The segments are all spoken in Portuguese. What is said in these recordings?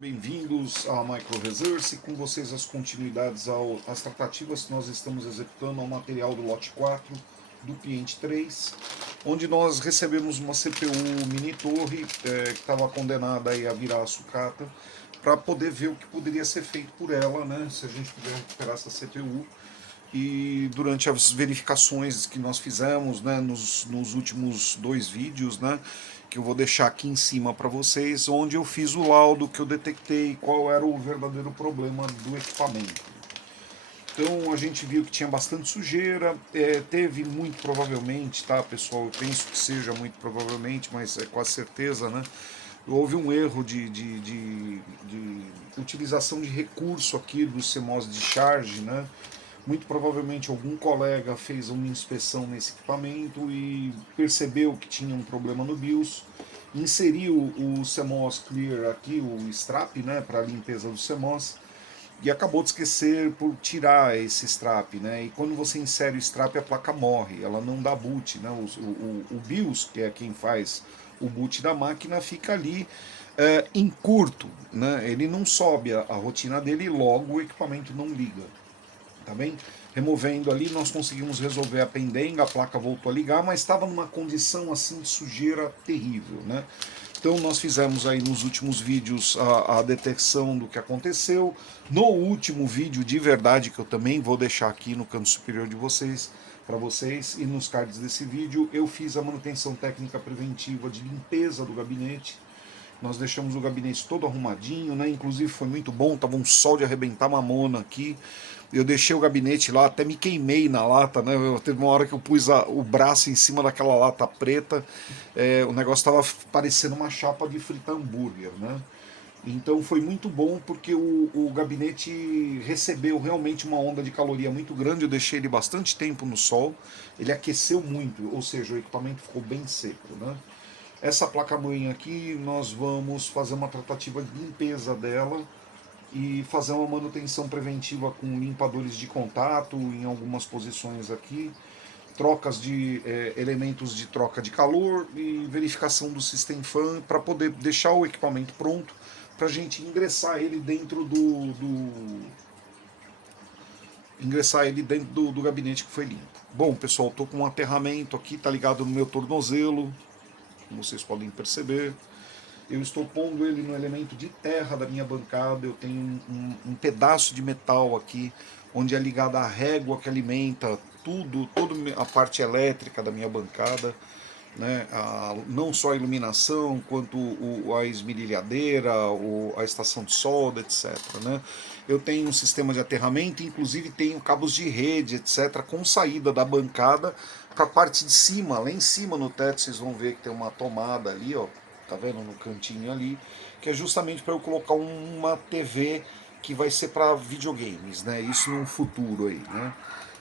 Bem-vindos à Micro Resource, com vocês as continuidades às tratativas que nós estamos executando ao material do lote 4 do cliente 3, onde nós recebemos uma CPU mini torre que estava condenada aí a virar sucata, para poder ver o que poderia ser feito por ela, né, se a gente puder recuperar essa CPU. E durante as verificações que nós fizemos, né, nos últimos 2 vídeos, né, que eu vou deixar aqui em cima para vocês, onde eu fiz o laudo que eu detectei qual era o verdadeiro problema do equipamento. Então a gente viu que tinha bastante sujeira, teve muito provavelmente, tá pessoal, eu penso que seja muito provavelmente, mas é quase certeza, né? Houve um erro de utilização de recurso aqui do CMOS de charge, né? Muito provavelmente algum colega fez uma inspeção nesse equipamento e percebeu que tinha um problema no BIOS, inseriu o CMOS Clear aqui, o strap, né, para a limpeza do CMOS, e acabou de esquecer por tirar esse strap, né? E quando você insere o strap, a placa morre, ela não dá boot, né? O BIOS, que é quem faz o boot da máquina, fica ali em curto, né? Ele não sobe a rotina dele e logo o equipamento não liga. Tá bem? Removendo ali, nós conseguimos resolver a pendenga, a placa voltou a ligar, mas estava numa condição assim de sujeira terrível, né? Então nós fizemos aí nos últimos vídeos a detecção do que aconteceu. No último vídeo de verdade, que eu também vou deixar aqui no canto superior de vocês, para vocês, e nos cards desse vídeo, eu fiz a manutenção técnica preventiva de limpeza do gabinete. Nós deixamos o gabinete todo arrumadinho, né? Inclusive foi muito bom, tava um sol de arrebentar mamona aqui. Eu deixei o gabinete lá, até me queimei na lata, né? Teve uma hora que eu pus o braço em cima daquela lata preta, o negócio tava parecendo uma chapa de fritar hambúrguer, né? Então foi muito bom porque o gabinete recebeu realmente uma onda de caloria muito grande. Eu deixei ele bastante tempo no sol, ele aqueceu muito, ou seja, o equipamento ficou bem seco, né? Essa placa-mãe aqui, nós vamos fazer uma tratativa de limpeza dela e fazer uma manutenção preventiva com limpadores de contato em algumas posições aqui, trocas de elementos de troca de calor e verificação do System Fan para poder deixar o equipamento pronto para a gente ingressar ele dentro do gabinete que foi limpo. Bom, pessoal, estou com um aterramento aqui, tá ligado no meu tornozelo, como vocês podem perceber. Eu estou pondo ele no elemento de terra da minha bancada. Eu tenho um pedaço de metal aqui, onde é ligada a régua que alimenta toda a parte elétrica da minha bancada, né? Não só a iluminação, quanto a esmerilhadeira, a estação de solda, etc. Né? Eu tenho um sistema de aterramento, inclusive tenho cabos de rede, etc., com saída da bancada para a parte de cima. Lá em cima no teto vocês vão ver que tem uma tomada ali, ó, tá vendo no cantinho ali, que é justamente para eu colocar uma TV que vai ser para videogames, né? Isso num futuro aí, né?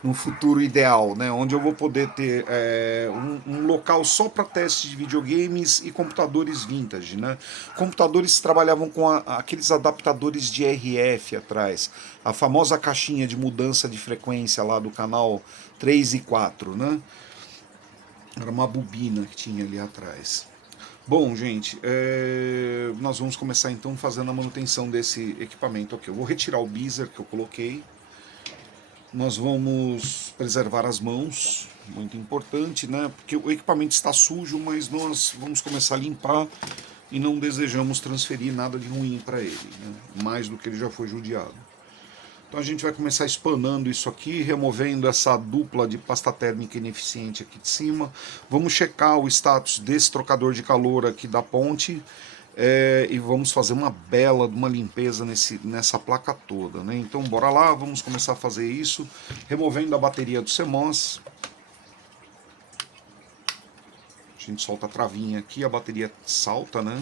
Num futuro ideal, né? Onde eu vou poder ter um local só para teste de videogames e computadores vintage, né? Computadores que trabalhavam com aqueles adaptadores de RF atrás, a famosa caixinha de mudança de frequência lá do canal 3 e 4, né? Era uma bobina que tinha ali atrás. Bom, gente, nós vamos começar então fazendo a manutenção desse equipamento aqui. Eu vou retirar o beezer que eu coloquei. Nós vamos preservar as mãos, muito importante, né? Porque o equipamento está sujo, mas nós vamos começar a limpar e não desejamos transferir nada de ruim para ele, né? Mais do que ele já foi judiado. Então a gente vai começar espanando isso aqui, removendo essa dupla de pasta térmica ineficiente aqui de cima. Vamos checar o status desse trocador de calor aqui da ponte. E vamos fazer uma bela uma limpeza nessa placa toda, né? Então bora lá, vamos começar a fazer isso, removendo a bateria do CMOS. A gente solta a travinha aqui, a bateria salta, né?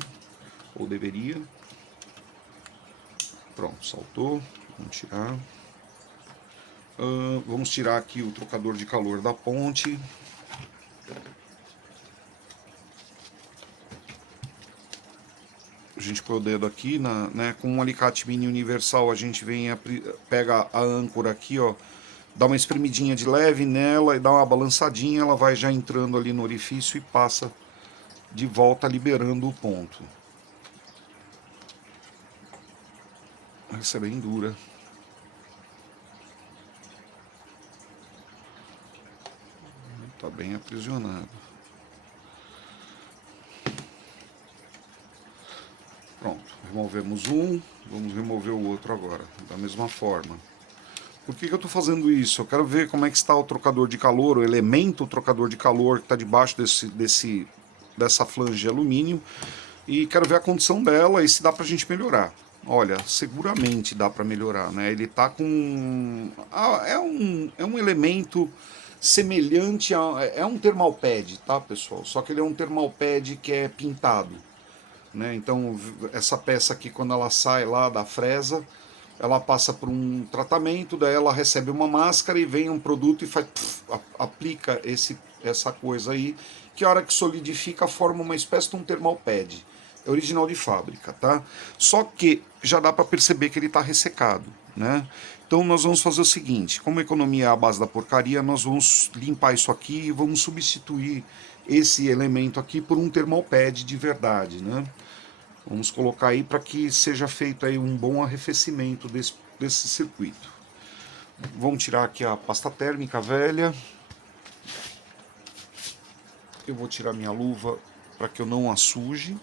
Ou deveria. Pronto, saltou. Vamos tirar. Vamos tirar aqui o trocador de calor da ponte. A gente põe o dedo aqui, né, com um alicate mini universal a gente pega a âncora aqui, ó, dá uma espremidinha de leve nela e dá uma balançadinha, ela vai já entrando ali no orifício e passa de volta liberando o ponto. Essa é bem dura. Tá bem aprisionado. Pronto, removemos um, vamos remover o outro agora, da mesma forma. Por que eu estou fazendo isso? Eu quero ver como é que está o trocador de calor, o elemento trocador de calor que está debaixo dessa flange de alumínio, e quero ver a condição dela e se dá para a gente melhorar. Olha, seguramente dá para melhorar, né? Ele está com... é um elemento semelhante a... É um thermal pad, tá, pessoal? Só que ele é um thermal pad que é pintado. Né? Então, essa peça aqui, quando ela sai lá da fresa, ela passa por um tratamento, daí ela recebe uma máscara e vem um produto e faz, aplica essa coisa aí, que a hora que solidifica forma uma espécie de um thermal pad. É original de fábrica, tá? Só que já dá para perceber que ele está ressecado, né? Então nós vamos fazer o seguinte, como a economia é a base da porcaria, nós vamos limpar isso aqui e vamos substituir esse elemento aqui por um thermal pad de verdade, né? Vamos colocar aí para que seja feito aí um bom arrefecimento desse circuito. Vamos tirar aqui a pasta térmica velha. Eu vou tirar minha luva para que eu não a suje.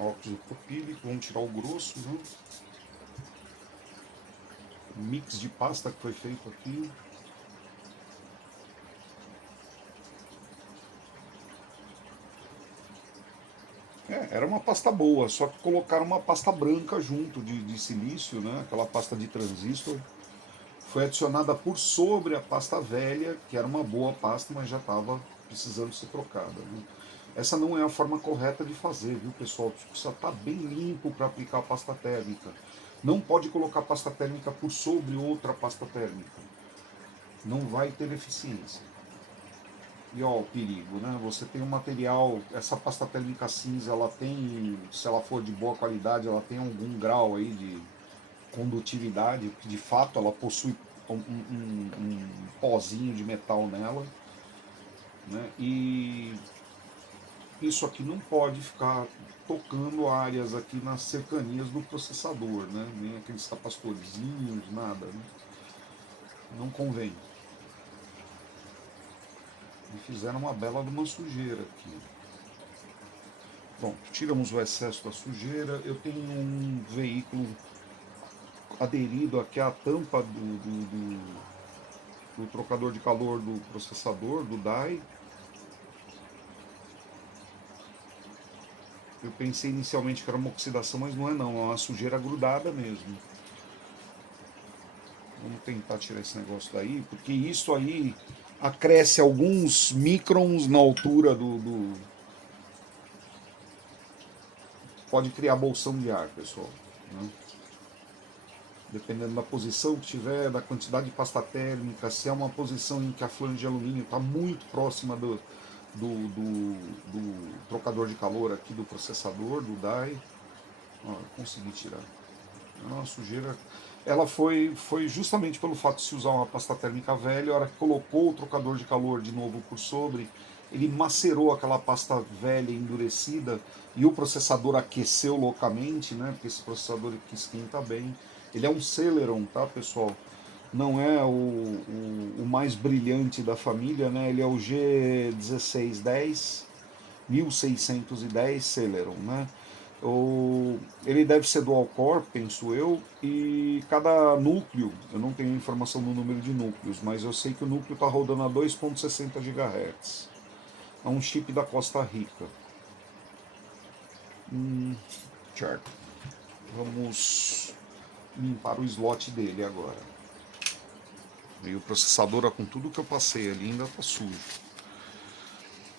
Óxido propílico, vamos tirar o grosso, né? O mix de pasta que foi feito aqui. Era uma pasta boa, só que colocaram uma pasta branca junto de silício, né? Aquela pasta de transistor. Foi adicionada por sobre a pasta velha, que era uma boa pasta, mas já estava precisando ser trocada. Né? Essa não é a forma correta de fazer, viu, pessoal? Precisa estar bem limpo para aplicar a pasta térmica. Não pode colocar pasta térmica por sobre outra pasta térmica. Não vai ter eficiência. E ó, o perigo, né? Você tem um material, essa pasta térmica cinza, ela tem, se ela for de boa qualidade, ela tem algum grau aí de condutividade, que de fato ela possui um pozinho de metal nela, né? E isso aqui não pode ficar tocando áreas aqui nas cercanias do processador, né? Nem aqueles capacitorzinhos, nada, né? Não convém. E fizeram uma bela de uma sujeira aqui. Bom, tiramos o excesso da sujeira. Eu tenho um veículo aderido aqui à tampa do trocador de calor do processador, do DAI. Eu pensei inicialmente que era uma oxidação, mas não é não, é uma sujeira grudada mesmo. Vamos tentar tirar esse negócio daí, porque isso aí acresce alguns microns na altura Pode criar bolsão de ar, pessoal. Né? Dependendo da posição que tiver, da quantidade de pasta térmica, se é uma posição em que a flange de alumínio está muito próxima do trocador de calor aqui do processador, do DAI. Ó, consegui tirar. É uma sujeira. Ela foi justamente pelo fato de se usar uma pasta térmica velha, a hora que colocou o trocador de calor de novo por sobre, ele macerou aquela pasta velha endurecida e o processador aqueceu loucamente, né? Porque esse processador aqui esquenta bem. Ele é um Celeron, tá, pessoal? Não é o mais brilhante da família, né? Ele é o G1610, 1610 Celeron, né? Ele deve ser dual core, penso eu, e cada núcleo, eu não tenho informação do número de núcleos, mas eu sei que o núcleo está rodando a 2,60 GHz. É um chip da Costa Rica. Certo. Vamos limpar o slot dele agora. E o processador, com tudo que eu passei ali, ainda está sujo.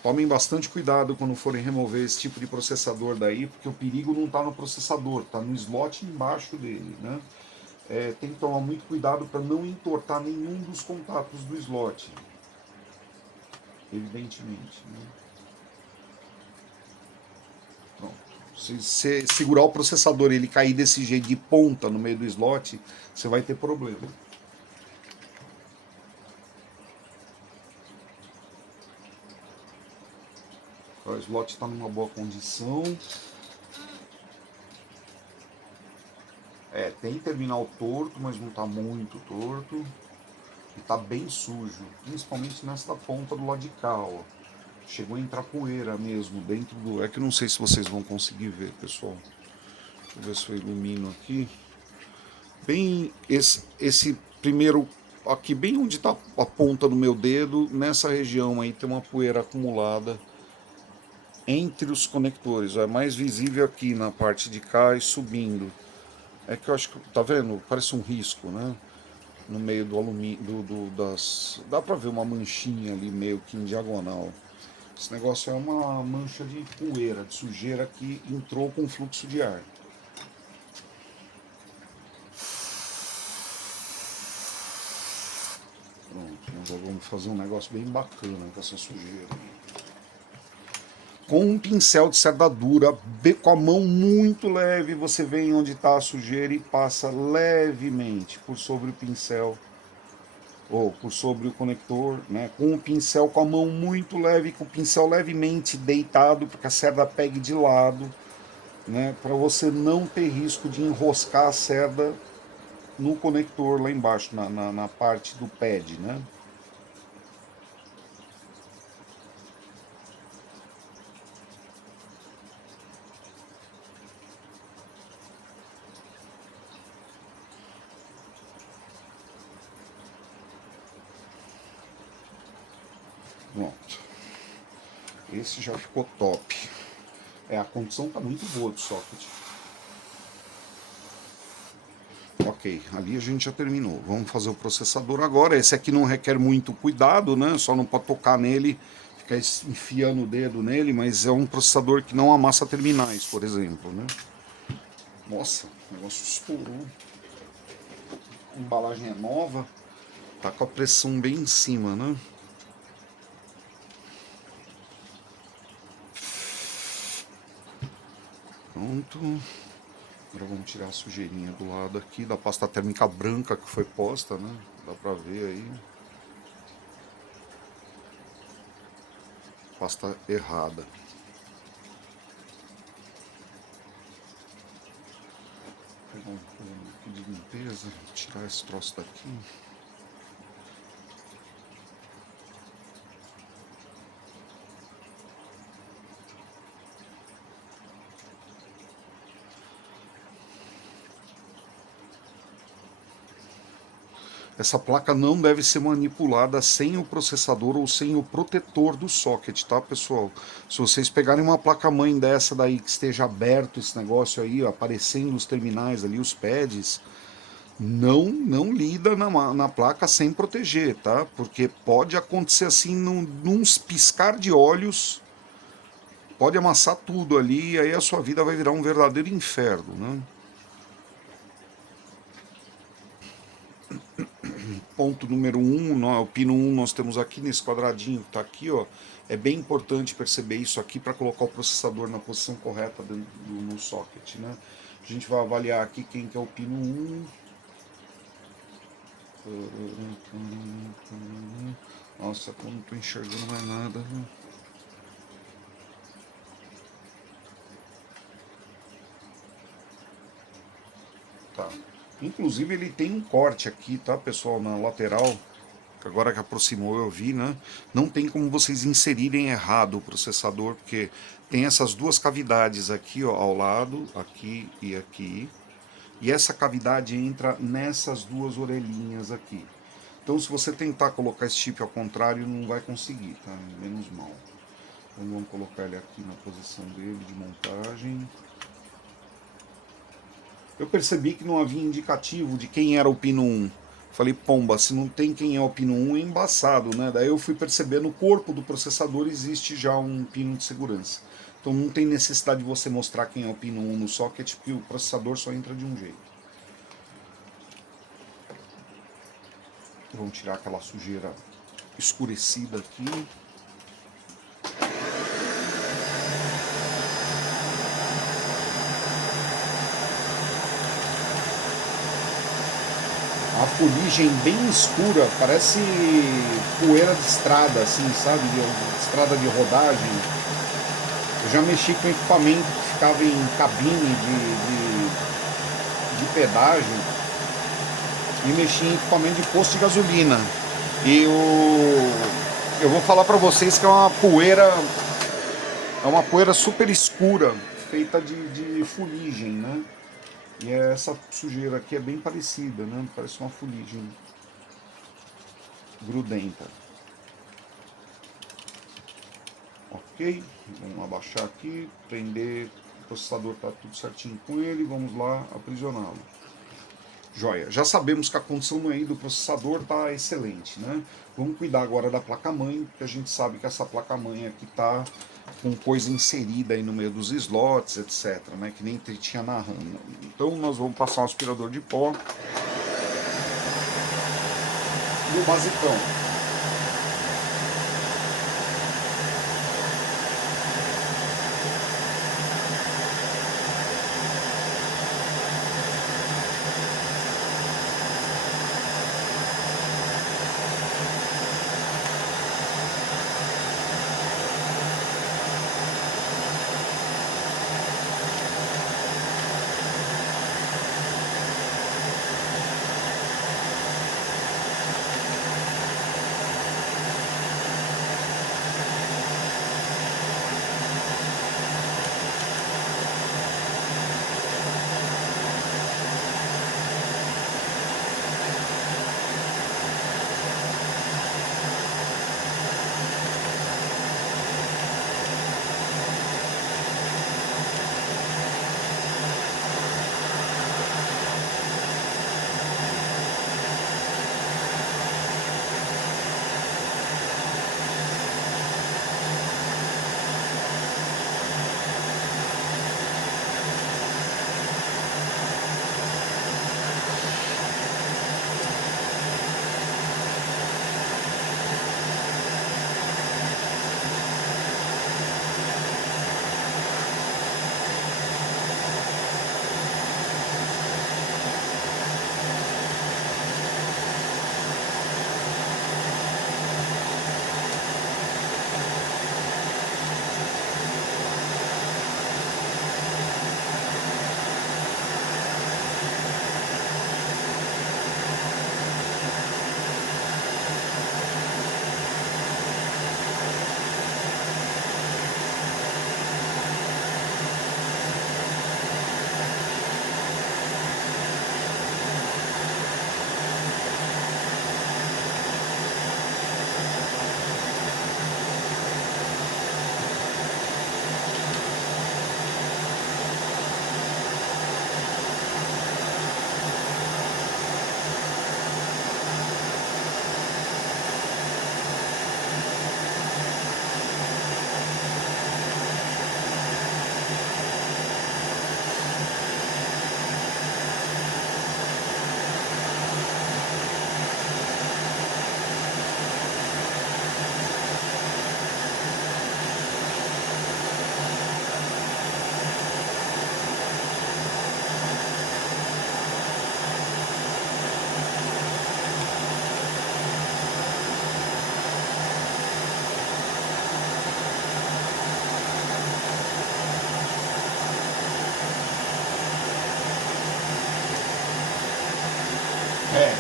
Tomem bastante cuidado quando forem remover esse tipo de processador daí, porque o perigo não está no processador, está no slot embaixo dele, né? Tem que tomar muito cuidado para não entortar nenhum dos contatos do slot, evidentemente. Né? Pronto. Se você segurar o processador e ele cair desse jeito de ponta no meio do slot, você vai ter problema. O slot está numa boa condição. Tem terminal torto, mas não está muito torto. E está bem sujo, principalmente nesta ponta do lado de cá, ó. Chegou a entrar poeira mesmo dentro do... É que eu não sei se vocês vão conseguir ver, pessoal. Deixa eu ver se eu ilumino aqui. Bem, esse primeiro... Aqui, bem onde está a ponta do meu dedo, nessa região aí tem uma poeira acumulada entre os conectores. É mais visível aqui na parte de cá e subindo. É que eu acho que, tá vendo? Parece um risco, né? No meio do alumínio, dá pra ver uma manchinha ali meio que em diagonal. Esse negócio é uma mancha de poeira, de sujeira que entrou com fluxo de ar. Pronto, nós já vamos fazer um negócio bem bacana com essa sujeira. Com um pincel de cerda dura, com a mão muito leve, você vem onde está a sujeira e passa levemente por sobre o pincel, ou por sobre o conector, né? Com o pincel, com a mão muito leve, com o pincel levemente deitado, para que a cerda pegue de lado, né? Para você não ter risco de enroscar a cerda no conector lá embaixo, na parte do pad, né? Pronto. Esse já ficou top. A condição está muito boa do socket. Ok, ali a gente já terminou. Vamos fazer o processador agora. Esse aqui não requer muito cuidado, né? Só não pode tocar nele, ficar enfiando o dedo nele, mas é um processador que não amassa terminais, por exemplo, né? Nossa, o negócio estourou. A embalagem é nova, tá com a pressão bem em cima, né? Pronto. Agora vamos tirar a sujeirinha do lado aqui da pasta térmica branca que foi posta, né? Dá pra ver aí. Pasta errada. Vou pegar um pano aqui de limpeza, tirar esse troço daqui. Essa placa não deve ser manipulada sem o processador ou sem o protetor do socket, tá, pessoal? Se vocês pegarem uma placa-mãe dessa daí que esteja aberto esse negócio aí, ó, aparecendo os terminais ali, os pads, não lida na placa sem proteger, tá? Porque pode acontecer assim, num piscar de olhos, pode amassar tudo ali e aí a sua vida vai virar um verdadeiro inferno, né? Ponto número 1, o pino 1 nós temos aqui nesse quadradinho que está aqui, ó. É bem importante perceber isso aqui para colocar o processador na posição correta no socket, né? A gente vai avaliar aqui quem que é o pino 1. Nossa, eu não estou enxergando mais nada, né? Tá. Inclusive ele tem um corte aqui, tá, pessoal, na lateral. Agora que aproximou eu vi, né? Não tem como vocês inserirem errado o processador, porque tem essas duas cavidades aqui, ó, ao lado, aqui e aqui. E essa cavidade entra nessas duas orelhinhas aqui. Então se você tentar colocar esse chip ao contrário, não vai conseguir, tá? Menos mal. Então vamos colocar ele aqui na posição dele de montagem. Eu percebi que não havia indicativo de quem era o pino 1. Falei, pomba, se não tem quem é o pino 1 é embaçado, né? Daí eu fui perceber, no corpo do processador existe já um pino de segurança. Então não tem necessidade de você mostrar quem é o pino 1 no socket, porque o processador só entra de um jeito. Vamos tirar aquela sujeira escurecida aqui. A fuligem bem escura, parece poeira de estrada, assim, sabe? De estrada de rodagem. Eu já mexi com equipamento que ficava em cabine de pedágio e mexi em equipamento de posto de gasolina. E eu vou falar para vocês que é uma poeira super escura, feita de fuligem, né? E essa sujeira aqui é bem parecida, né? Parece uma fuligem grudenta. Ok, vamos abaixar aqui, prender, o processador está tudo certinho com ele, vamos lá aprisioná-lo. Joia, já sabemos que a condição aí do processador está excelente, né? Vamos cuidar agora da placa-mãe, porque a gente sabe que essa placa-mãe aqui está com coisa inserida aí no meio dos slots, etc, né? Que nem tinha na RAM. Então nós vamos passar um aspirador de pó no basicão.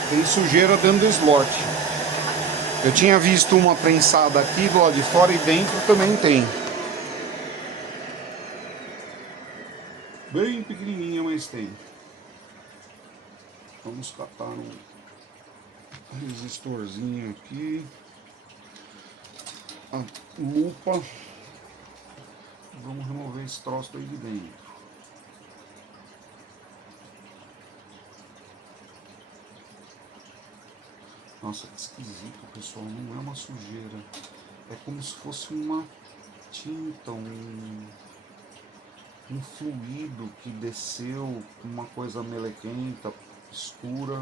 Tem sujeira dentro do slot. Eu tinha visto uma prensada aqui do lado de fora e dentro também tem. Bem pequenininha, mas tem. Vamos catar um resistorzinho aqui. A lupa. Vamos remover esse troço aí de dentro. Nossa, que esquisito, pessoal. Não é uma sujeira. É como se fosse uma tinta, um fluido que desceu, uma coisa melequenta, escura.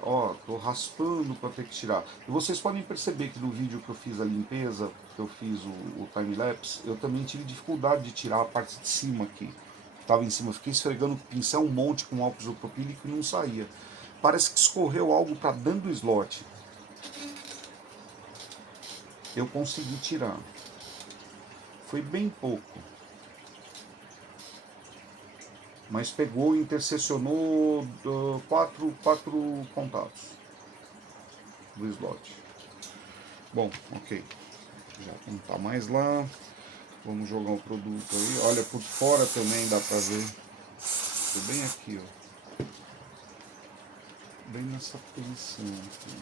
Ó, tô raspando para ter que tirar. E vocês podem perceber que no vídeo que eu fiz a limpeza, que eu fiz o time-lapse, eu também tive dificuldade de tirar a parte de cima aqui. Estava em cima, eu fiquei esfregando o pincel um monte com álcool isopropílico e não saía. Parece que escorreu algo para dentro do slot. Eu consegui tirar. Foi bem pouco. Mas pegou e intersecionou quatro contatos do slot. Bom, ok. Já não tá mais lá. Vamos jogar o produto aí. Olha, por fora também dá pra ver. Tô bem aqui, ó. Bem nessa posição aqui.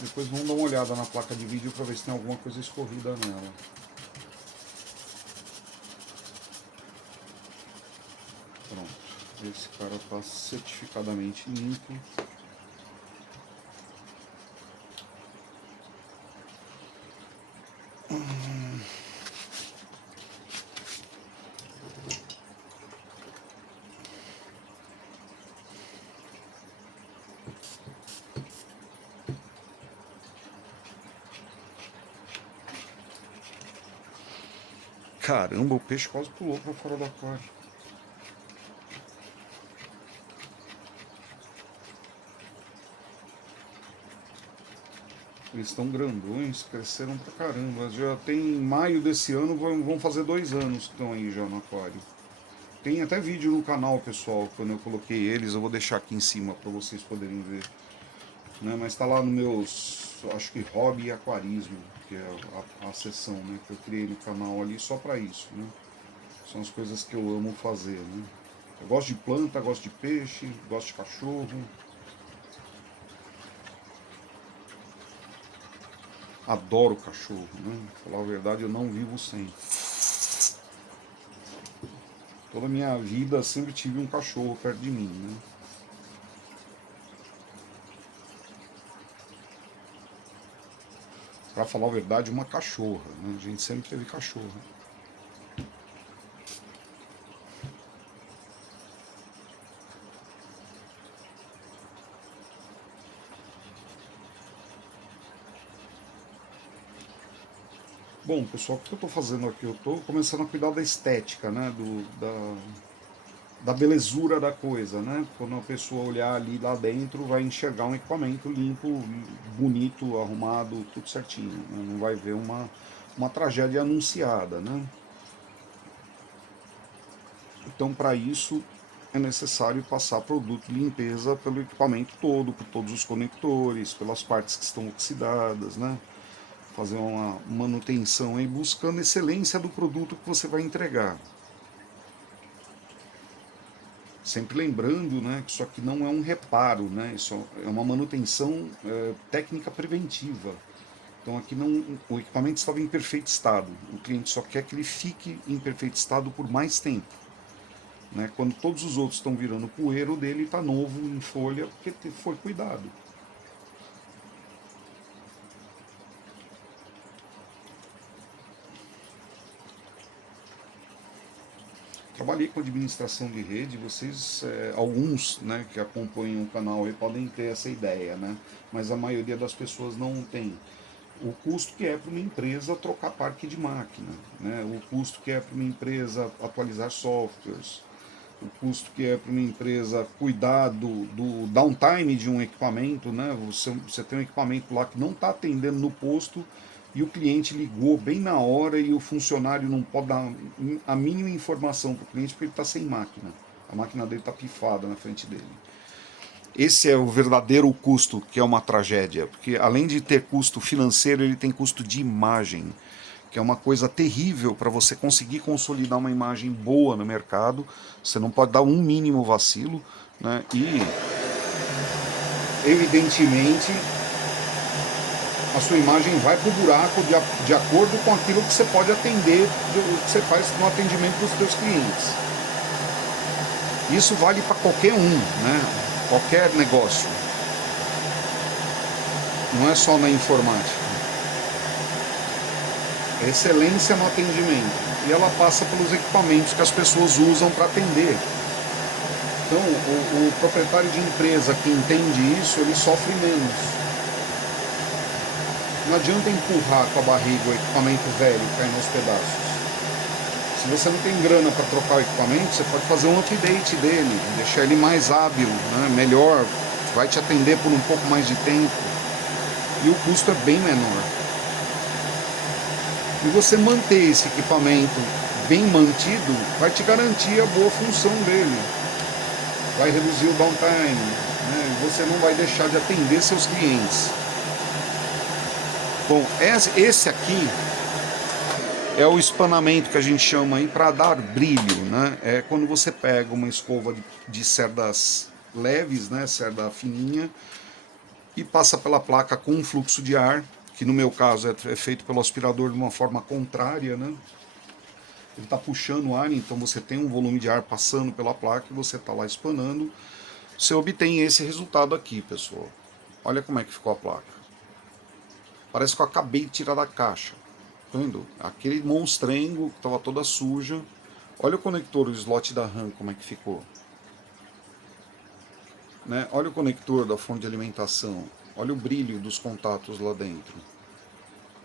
Depois vamos dar uma olhada na placa de vídeo para ver se tem alguma coisa escorrida nela. Pronto. Esse cara está certificadamente limpo. Caramba, o peixe quase pulou para fora do aquário. Eles estão grandões, cresceram pra caramba. Já tem em maio desse ano, vão fazer 2 anos que estão aí já no aquário. Tem até vídeo no canal, pessoal, quando eu coloquei eles. Eu vou deixar aqui em cima para vocês poderem ver. Né? Mas está lá no meus, acho que hobby e aquarismo, que é a seção, né, que eu criei no canal ali só para isso, né? São as coisas que eu amo fazer, né? Eu gosto de planta, gosto de peixe, gosto de cachorro. Adoro cachorro, né? Pra falar a verdade, eu não vivo sem. Toda a minha vida sempre tive um cachorro perto de mim, né? Pra falar a verdade, uma cachorra, né? A gente sempre teve cachorro. Bom, pessoal, o que eu estou fazendo aqui? Eu estou começando a cuidar da estética, né? Da belezura da coisa, né? Quando a pessoa olhar ali lá dentro, vai enxergar um equipamento limpo, bonito, arrumado, tudo certinho, né? Não vai ver uma tragédia anunciada, né? Então, para isso, é necessário passar produto de limpeza pelo equipamento todo, por todos os conectores, pelas partes que estão oxidadas, né? Fazer uma manutenção aí, buscando excelência do produto que você vai entregar. Sempre lembrando, né, que isso aqui não é um reparo, né? Isso é uma manutenção técnica preventiva. Então aqui não, o equipamento estava em perfeito estado. O cliente só quer que ele fique em perfeito estado por mais tempo. Né? Quando todos os outros estão virando poeira, o dele está novo, em folha, porque foi cuidado. Trabalhei com administração de rede, vocês, alguns, né, que acompanham o canal aí podem ter essa ideia, né? Mas a maioria das pessoas não tem. O custo que é para uma empresa trocar parque de máquina, né? O custo que é para uma empresa atualizar softwares, o custo que é para uma empresa cuidar do downtime de um equipamento, né? Você tem um equipamento lá que não está atendendo no posto e o cliente ligou bem na hora e o funcionário não pode dar a mínima informação para o cliente porque ele está sem máquina. A máquina dele está pifada na frente dele. Esse é o verdadeiro custo, que é uma tragédia, porque além de ter custo financeiro, ele tem custo de imagem, que é uma coisa terrível para você conseguir consolidar uma imagem boa no mercado. Você não pode dar um mínimo vacilo, né? E, evidentemente, a sua imagem vai para o buraco de acordo com aquilo que você pode atender, que você faz no atendimento dos seus clientes. Isso vale para qualquer um, né? Qualquer negócio. Não é só na informática. É excelência no atendimento. E ela passa pelos equipamentos que as pessoas usam para atender. Então, o proprietário de empresa que entende isso, ele sofre menos. Não adianta empurrar com a barriga o equipamento velho caindo aos pedaços. Se você não tem grana para trocar o equipamento, você pode fazer um update dele, deixar ele mais hábil, né, melhor, vai te atender por um pouco mais de tempo. E o custo é bem menor. E você manter esse equipamento bem mantido vai te garantir a boa função dele. Vai reduzir o downtime, né? Você não vai deixar de atender seus clientes. Bom, esse aqui é o espanamento que a gente chama aí para dar brilho, né? É quando você pega uma escova de cerdas leves, né, cerda fininha, e passa pela placa com um fluxo de ar, que no meu caso é feito pelo aspirador de uma forma contrária, né? Ele está puxando o ar, então você tem um volume de ar passando pela placa e você está lá espanando. Você obtém esse resultado aqui, pessoal. Olha como é que ficou a placa. Parece que eu acabei de tirar da caixa. Tá vendo? Aquele monstrengo que estava toda suja. Olha o conector, o slot da RAM, como é que ficou. Né? Olha o conector da fonte de alimentação. Olha o brilho dos contatos lá dentro.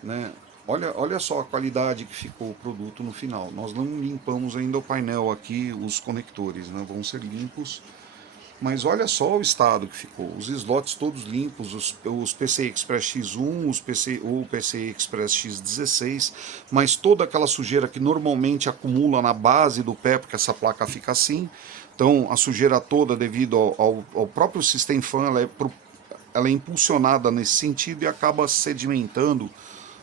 Né? Olha só a qualidade que ficou o produto no final. Nós não limpamos ainda o painel aqui, os conectores, né? Vão ser limpos. Mas olha só o estado que ficou. Os slots todos limpos, os PCI Express X1, o PCI Express X16, mas toda aquela sujeira que normalmente acumula na base do pé, porque essa placa fica assim. Então a sujeira toda devido ao próprio System Fan, ela é impulsionada nesse sentido e acaba sedimentando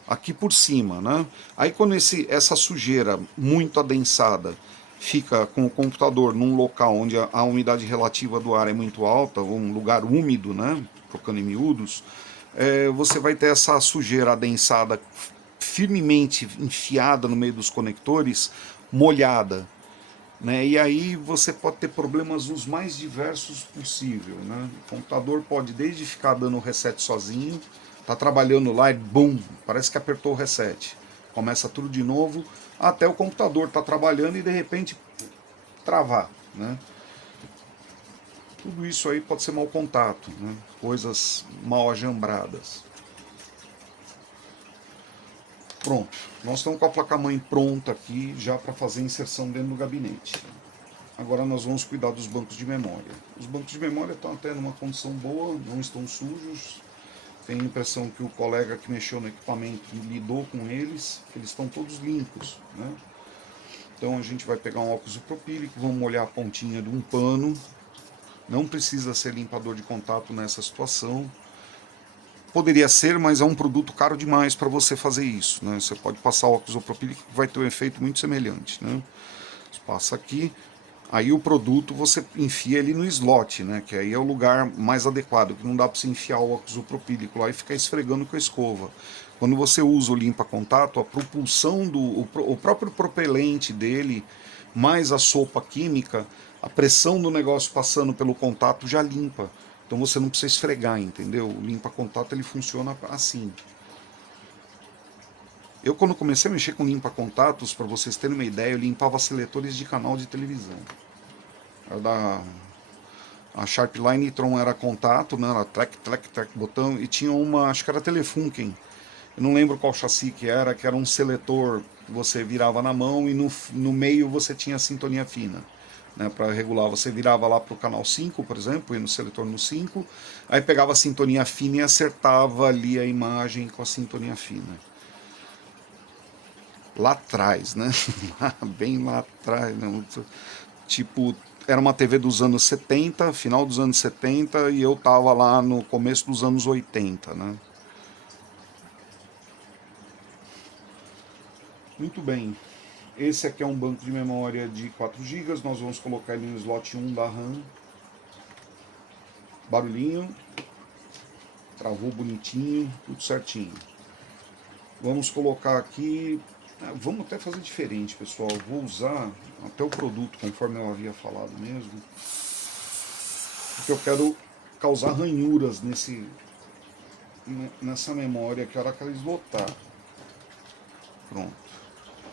aqui por cima, né? Aí quando essa sujeira muito adensada fica com o computador num local onde a umidade relativa do ar é muito alta, um lugar úmido, né? Trocando em miúdos, você vai ter essa sujeira adensada firmemente enfiada no meio dos conectores, molhada. Né? E aí você pode ter problemas os mais diversos possível. Né? O computador pode desde ficar dando reset sozinho, tá trabalhando lá e bum, parece que apertou o reset. Começa tudo de novo, até o computador tá trabalhando e de repente travar. Né? Tudo isso aí pode ser mau contato, né? Coisas mal ajambradas. Pronto, nós estamos com a placa-mãe pronta aqui já para fazer a inserção dentro do gabinete. Agora nós vamos cuidar dos bancos de memória. Os bancos de memória estão até numa condição boa, não estão sujos. Tenho a impressão que o colega que mexeu no equipamento lidou com eles, que eles estão todos limpos. Né? Então a gente vai pegar um óculos isopropílico, vamos molhar a pontinha de um pano. Não precisa ser limpador de contato nessa situação. Poderia ser, mas é um produto caro demais para você fazer isso. Né? Você pode passar óculos isopropílico que vai ter um efeito muito semelhante. Né? Você passa aqui, aí o produto você enfia ele no slot, né? Que aí é o lugar mais adequado, que não dá para você enfiar o óculos isopropílico lá e ficar esfregando com a escova. Quando você usa o limpa-contato, a propulsão o próprio propelente dele, mais a sopa química, a pressão do negócio passando pelo contato já limpa. Então você não precisa esfregar, entendeu? O limpa-contato ele funciona assim. Eu, quando comecei a mexer com limpa-contatos, para vocês terem uma ideia, eu limpava seletores de canal de televisão. A Sharpline Nitron era contato, né? Era track, botão, e tinha uma, acho que era Telefunken. Eu não lembro qual chassi que era um seletor que você virava na mão e no meio você tinha a sintonia fina. Né, para regular, você virava lá para o canal 5, por exemplo, ia no seletor no 5, aí pegava a sintonia fina e acertava ali a imagem com a sintonia fina. Lá atrás, né? Bem lá atrás, né? Tipo, era uma TV dos anos 70, final dos anos 70, e eu tava lá no começo dos anos 80, né? Muito bem. Esse aqui é um banco de memória de 4 GB, nós vamos colocar ele no slot 1 da RAM. Barulhinho, travou bonitinho, tudo certinho. Vamos colocar aqui, vamos até fazer diferente, pessoal. Vou usar até o produto, conforme eu havia falado mesmo, porque eu quero causar ranhuras nessa memória que a hora que ela esgotar. Pronto.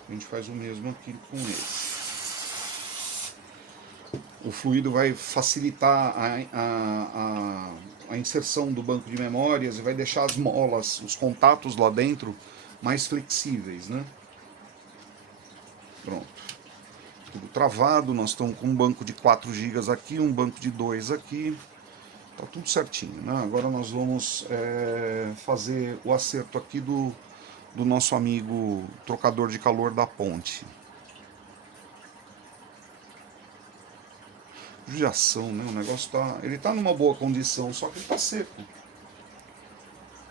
A gente faz o mesmo aqui com esse. O fluido vai facilitar a inserção do banco de memórias e vai deixar as molas, os contatos lá dentro, mais flexíveis, né? Pronto. Tudo travado, nós estamos com um banco de 4 GB aqui, um banco de 2 aqui. Tá tudo certinho, né? Agora nós vamos fazer o acerto aqui do do nosso amigo trocador de calor da Ponte. Judiação, né? O negócio tá, ele tá numa boa condição, só que ele tá seco.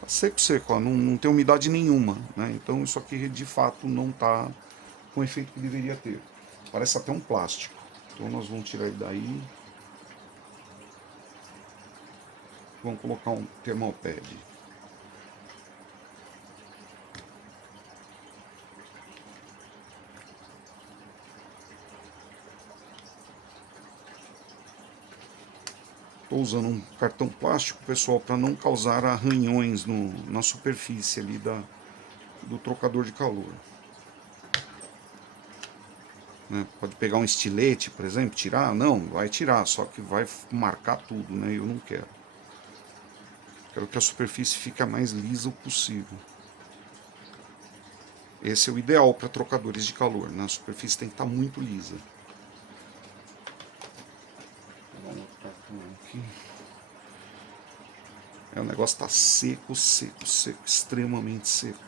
Tá seco, seco, ó, não tem umidade nenhuma, né? Então isso aqui de fato não tá com o efeito que deveria ter. Parece até um plástico. Então nós vamos tirar ele daí. Vamos colocar um thermalpad. Estou usando um cartão plástico, pessoal, para não causar arranhões na superfície ali do trocador de calor. Né? Pode pegar um estilete, por exemplo, tirar? Não, vai tirar, só que vai marcar tudo, né? Eu não quero. Quero que a superfície fique a mais lisa possível. Esse é o ideal para trocadores de calor, né? A superfície tem que estar muito lisa. O negócio está seco, seco, seco, extremamente seco.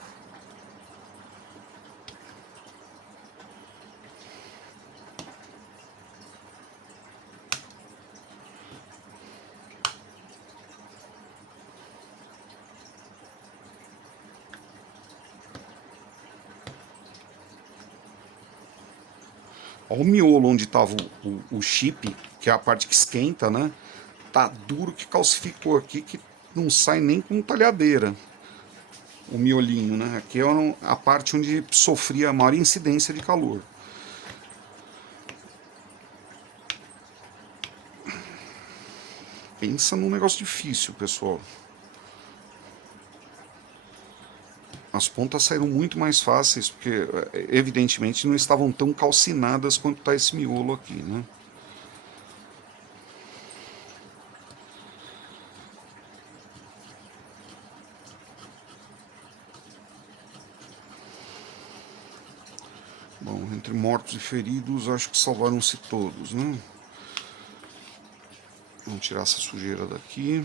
Olha o miolo onde estava o chip, que é a parte que esquenta, né? Tá duro que calcificou aqui, que não sai nem com talhadeira. O miolinho, né? Aqui é a parte onde sofria a maior incidência de calor. Pensa num negócio difícil, pessoal. As pontas saíram muito mais fáceis, porque evidentemente não estavam tão calcinadas quanto está esse miolo aqui, né? Bom, entre mortos e feridos, acho que salvaram-se todos, né? Vamos tirar essa sujeira daqui.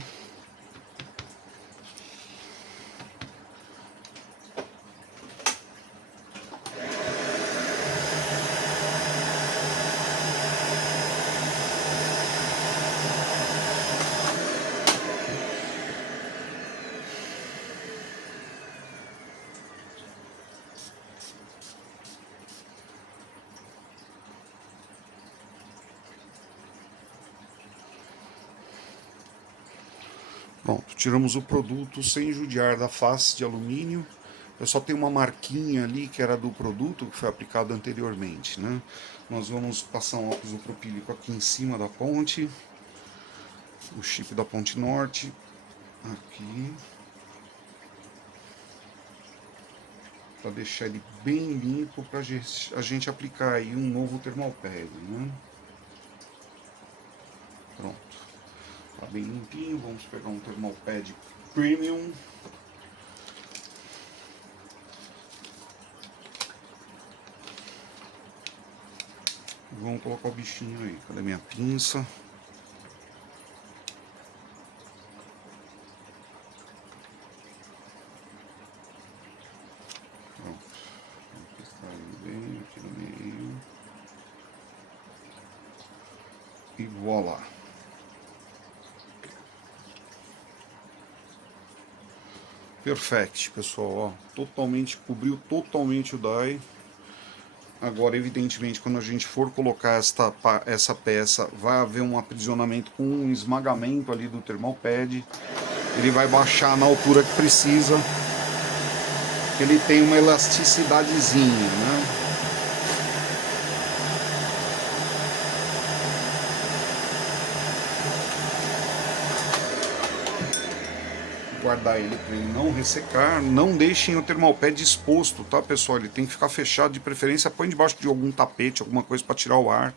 Pronto, tiramos o produto sem judiar da face de alumínio. Eu só tenho uma marquinha ali que era do produto que foi aplicado anteriormente, né? Nós vamos passar um óxido propílico aqui em cima da ponte. O chip da ponte norte. Aqui. Para deixar ele bem limpo para a gente aplicar aí um novo thermalpad, né? Pronto. Tá bem limpinho, vamos pegar um thermalpad premium. Vamos colocar o bichinho aí. Cadê minha pinça? Pronto. Vamos testar ele bem aqui no meio. E voilá. Perfect, pessoal, ó, totalmente, cobriu totalmente o die. Agora, evidentemente, quando a gente for colocar essa peça, vai haver um aprisionamento com um esmagamento ali do thermalpad. Ele vai baixar na altura que precisa. Ele tem uma elasticidadezinha, né? Guardar ele para ele não ressecar. Não deixem o thermalpad exposto, tá, pessoal? Ele tem que ficar fechado, de preferência põe debaixo de algum tapete, alguma coisa para tirar o ar,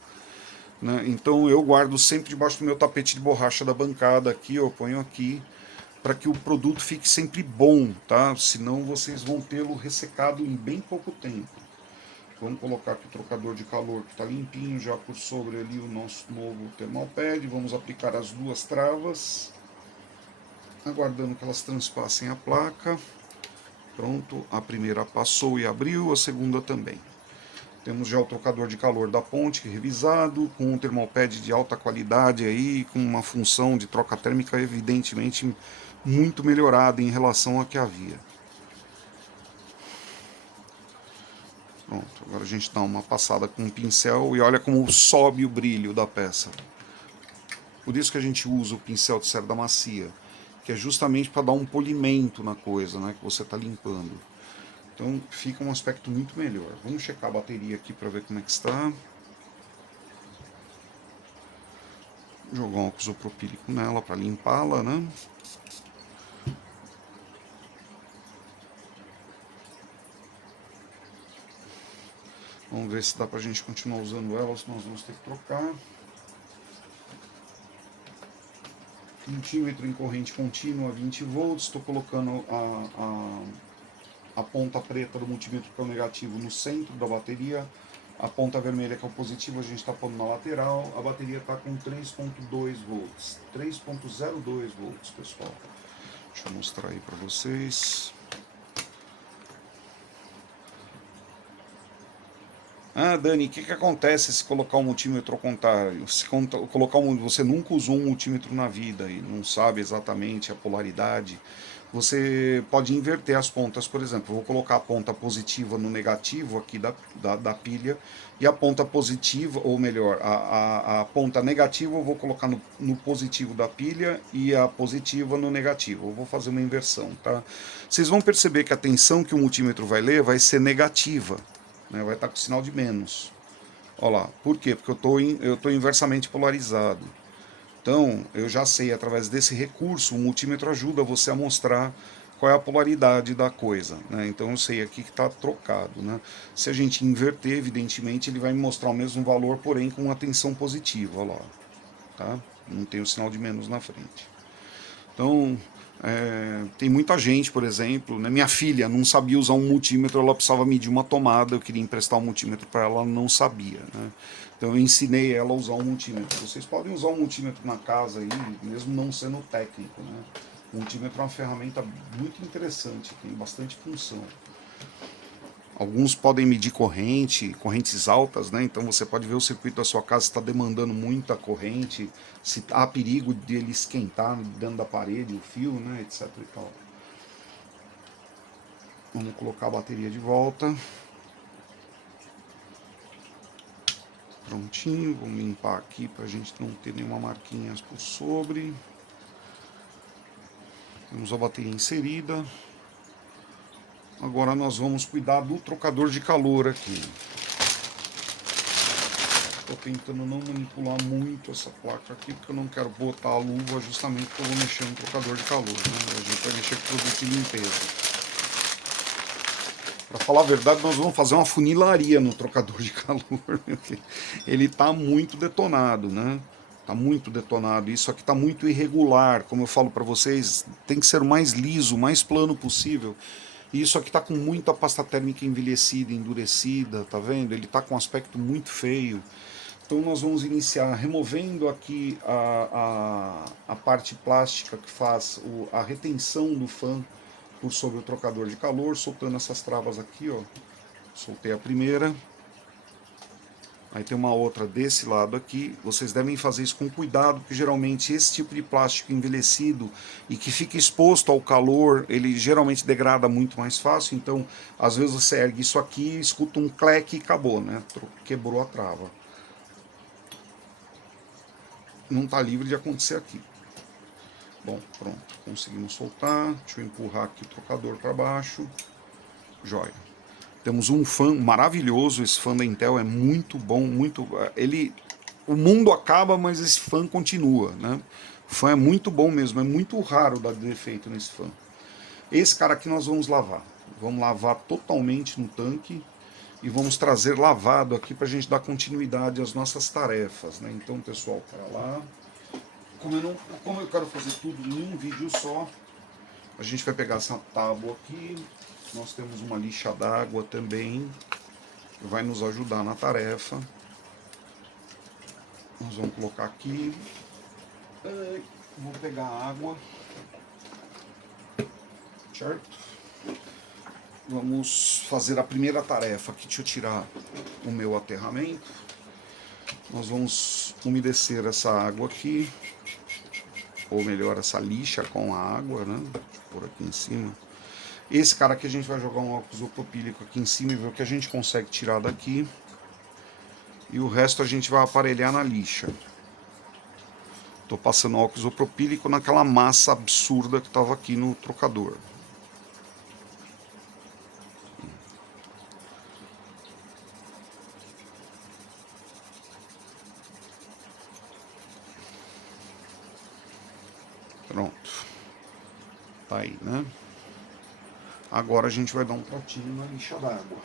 né? Então eu guardo sempre debaixo do meu tapete de borracha da bancada aqui, eu ponho aqui para que o produto fique sempre bom, tá? Senão vocês vão tê-lo ressecado em bem pouco tempo. Vamos colocar aqui o trocador de calor que está limpinho já por sobre ali o nosso novo thermalpad. Vamos aplicar as duas travas, aguardando que elas transpassem a placa. Pronto, a primeira passou e abriu, a segunda também. Temos já o trocador de calor da Pontic revisado, com um termopad de alta qualidade aí, com uma função de troca térmica evidentemente muito melhorada em relação à que havia. Pronto, agora a gente dá uma passada com um pincel e olha como sobe o brilho da peça. Por isso que a gente usa o pincel de cerda macia, que é justamente para dar um polimento na coisa, né, que você está limpando. Então fica um aspecto muito melhor. Vamos checar a bateria aqui para ver como é que está. Jogar um óxido isopropílico nela para limpá-la, né? Vamos ver se dá pra gente continuar usando ela, senão nós vamos ter que trocar. Multímetro em corrente contínua, 20 volts. Estou colocando a ponta preta do multímetro, que é o negativo, no centro da bateria. A ponta vermelha, que é o positivo, a gente está pondo na lateral. A bateria está com 3.2 volts. 3.02 volts, pessoal. Deixa eu mostrar aí para vocês. Ah, Dani, o que acontece se colocar um multímetro ao contrário? Se colocar você nunca usou um multímetro na vida e não sabe exatamente a polaridade, você pode inverter as pontas, por exemplo. Eu vou colocar a ponta positiva no negativo aqui da pilha e a ponta positiva, ou melhor, a ponta negativa eu vou colocar no positivo da pilha e a positiva no negativo. Eu vou fazer uma inversão, tá? Vocês vão perceber que a tensão que o multímetro vai ler vai ser negativa. Né, vai estar com sinal de menos. Olha lá, por quê? Porque eu estou inversamente polarizado. Então, eu já sei, através desse recurso, o multímetro ajuda você a mostrar qual é a polaridade da coisa. Né? Então, eu sei aqui que está trocado. Né? Se a gente inverter, evidentemente, ele vai me mostrar o mesmo valor, porém com uma tensão positiva. Olha lá, tá? Não tem o sinal de menos na frente. Então, tem muita gente, por exemplo, né? Minha filha não sabia usar um multímetro, ela precisava medir uma tomada, eu queria emprestar um multímetro para ela, ela não sabia. Né? Então eu ensinei ela a usar um multímetro. Vocês podem usar um multímetro na casa aí, mesmo não sendo técnico. Né? O multímetro é uma ferramenta muito interessante, tem bastante função. Alguns podem medir correntes altas, né? Então você pode ver o circuito da sua casa está demandando muita corrente, se há perigo de ele esquentar dentro da parede, o fio, né? Etc. E tal. Vamos colocar a bateria de volta. Prontinho, vamos limpar aqui para a gente não ter nenhuma marquinha por sobre. Temos a bateria inserida. Agora nós vamos cuidar do trocador de calor aqui. Estou tentando não manipular muito essa placa aqui, porque eu não quero botar a luva justamente porque eu vou mexer no trocador de calor. Né? A gente vai mexer com produto de limpeza. Para falar a verdade, nós vamos fazer uma funilaria no trocador de calor. Ele está muito detonado, né? Está muito detonado. Isso aqui está muito irregular. Como eu falo para vocês, tem que ser o mais liso, o mais plano possível. E isso aqui está com muita pasta térmica envelhecida, endurecida, tá vendo? Ele está com um aspecto muito feio. Então nós vamos iniciar removendo aqui a parte plástica que faz a retenção do fã por sobre o trocador de calor, soltando essas travas aqui, ó. Soltei a primeira. Aí tem uma outra desse lado aqui. Vocês devem fazer isso com cuidado, porque geralmente esse tipo de plástico envelhecido e que fica exposto ao calor, ele geralmente degrada muito mais fácil. Então, às vezes você ergue isso aqui, escuta um cleque e acabou, né? Quebrou a trava. Não está livre de acontecer aqui. Bom, pronto. Conseguimos soltar. Deixa eu empurrar aqui o trocador para baixo. Joia. Temos um fã maravilhoso, esse fã da Intel é muito bom, muito. O mundo acaba, mas esse fã continua, né? O fã é muito bom mesmo, é muito raro dar defeito nesse fã. Esse cara aqui nós vamos lavar. Vamos lavar totalmente no tanque e vamos trazer lavado aqui para a gente dar continuidade às nossas tarefas, né? Então, pessoal, para lá. Como eu quero fazer tudo em um vídeo só, a gente vai pegar essa tábua aqui. Nós temos uma lixa d'água também, que vai nos ajudar na tarefa. Nós vamos colocar aqui. Vou pegar a água. Certo? Vamos fazer a primeira tarefa aqui. Deixa eu tirar o meu aterramento. Nós vamos umedecer essa água aqui, ou melhor, essa lixa com a água, né? Por aqui em cima. Esse cara aqui a gente vai jogar um óxido isopropílico aqui em cima e ver o que a gente consegue tirar daqui. E o resto a gente vai aparelhar na lixa. Estou passando óxido isopropílico naquela massa absurda que estava aqui no trocador. Pronto. Tá aí, né? Agora a gente vai dar um tratinho na lixa d'água.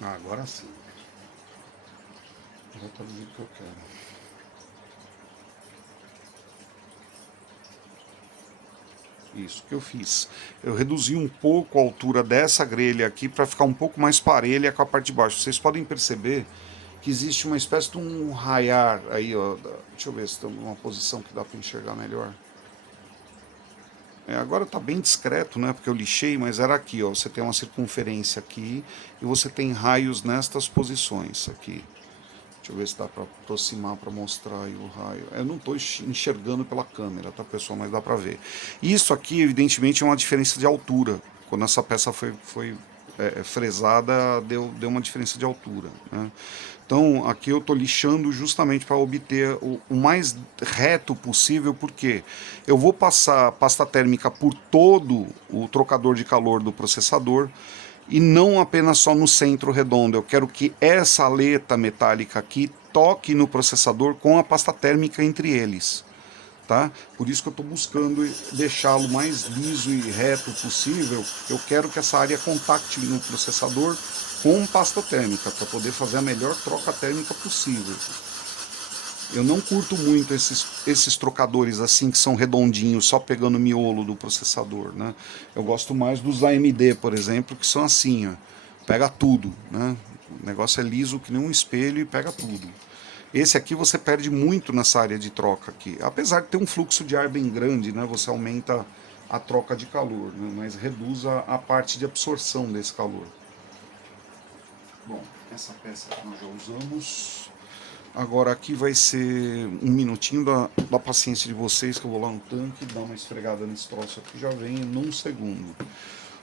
Agora sim. Já tá do jeito que eu quero. Isso que eu fiz. Eu reduzi um pouco a altura dessa grelha aqui para ficar um pouco mais parelha com a parte de baixo. Vocês podem perceber que existe uma espécie de um raiar aí, ó. Deixa eu ver se estamos numa posição que dá para enxergar melhor. Agora está bem discreto, né? Porque eu lixei, mas era aqui, ó. Você tem uma circunferência aqui e você tem raios nestas posições aqui. Deixa eu ver se dá para aproximar para mostrar aí o raio. Eu não estou enxergando pela câmera, tá, pessoal? Mas dá para ver. Isso aqui, evidentemente, é uma diferença de altura. Quando essa peça foi fresada, deu uma diferença de altura, né? Então, aqui eu estou lixando justamente para obter o mais reto possível, porque eu vou passar pasta térmica por todo o trocador de calor do processador, e não apenas só no centro redondo. Eu quero que essa aleta metálica aqui toque no processador com a pasta térmica entre eles. Tá? Por isso que eu estou buscando deixá-lo mais liso e reto possível. Eu quero que essa área contacte no processador com pasta térmica, para poder fazer a melhor troca térmica possível. Eu não curto muito esses trocadores assim que são redondinhos, só pegando o miolo do processador, né? Eu gosto mais dos AMD, por exemplo, que são assim, ó, pega tudo, né? O negócio é liso que nem um espelho e pega tudo. Esse aqui você perde muito nessa área de troca aqui, apesar de ter um fluxo de ar bem grande, né? Você aumenta a troca de calor, né? Mas reduz a parte de absorção desse calor. Bom, essa peça que nós já usamos. Agora aqui vai ser um minutinho da paciência de vocês, que eu vou lá no tanque, dar uma esfregada nesse troço aqui, já vem num segundo.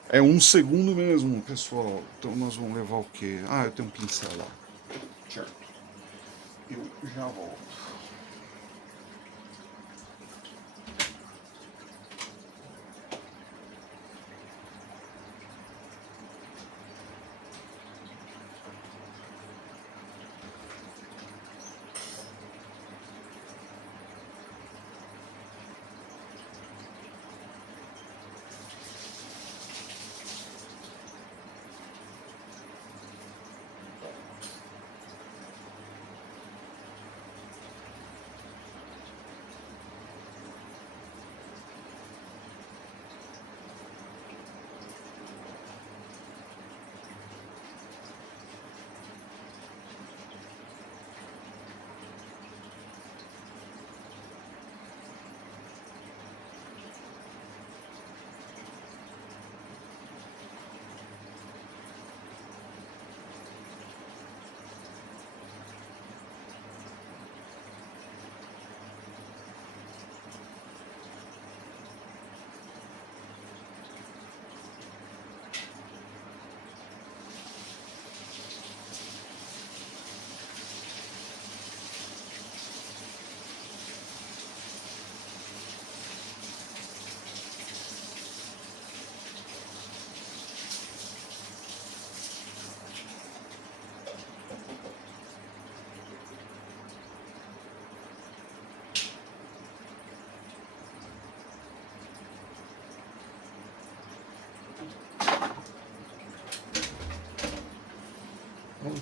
É um segundo mesmo, pessoal. Então nós vamos levar o quê? Ah, eu tenho um pincel lá. Certo. Eu já volto.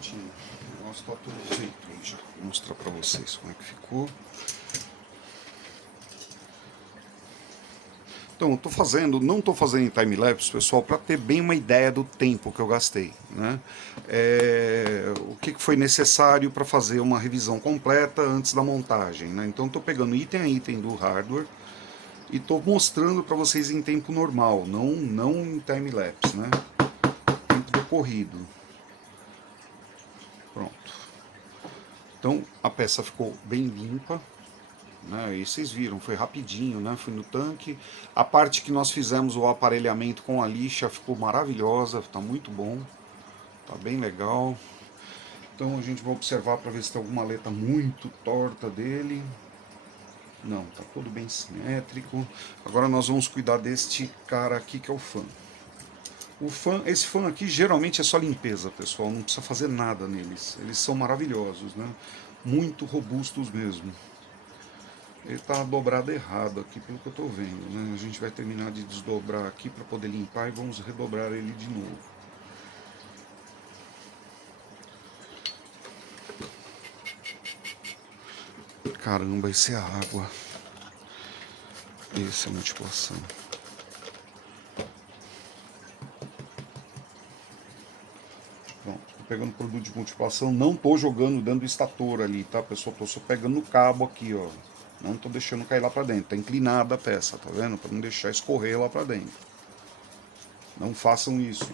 bonitinho. O negócio tá tudo feito aí já. Vou mostrar pra vocês como é que ficou. Então, não estou fazendo em time-lapse, pessoal, para ter bem uma ideia do tempo que eu gastei, né? O que foi necessário para fazer uma revisão completa antes da montagem, né? Então, estou pegando item a item do hardware e estou mostrando para vocês em tempo normal, não em time-lapse, né? Tempo decorrido. Pronto. Então, a peça ficou bem limpa. Né, e vocês viram, foi rapidinho, né? Fui no tanque. A parte que nós fizemos o aparelhamento com a lixa ficou maravilhosa, tá muito bom, tá bem legal. Então a gente vai observar para ver se tem alguma aleta muito torta dele. Não, tá tudo bem simétrico. Agora nós vamos cuidar deste cara aqui que é o fã. Esse fã aqui geralmente é só limpeza, pessoal, não precisa fazer nada neles. Eles são maravilhosos, né? Muito robustos mesmo. Ele está dobrado errado aqui, pelo que eu estou vendo, né? A gente vai terminar de desdobrar aqui para poder limpar e vamos redobrar ele de novo. Caramba, esse é a água. Esse é a multiplação. Pronto, estou pegando produto de multiplação, não estou jogando dentro do estator ali, tá, pessoal? Estou só pegando no cabo aqui, ó. Não estou deixando cair lá para dentro, tá inclinada a peça, tá vendo? Para não deixar escorrer lá para dentro. Não façam isso.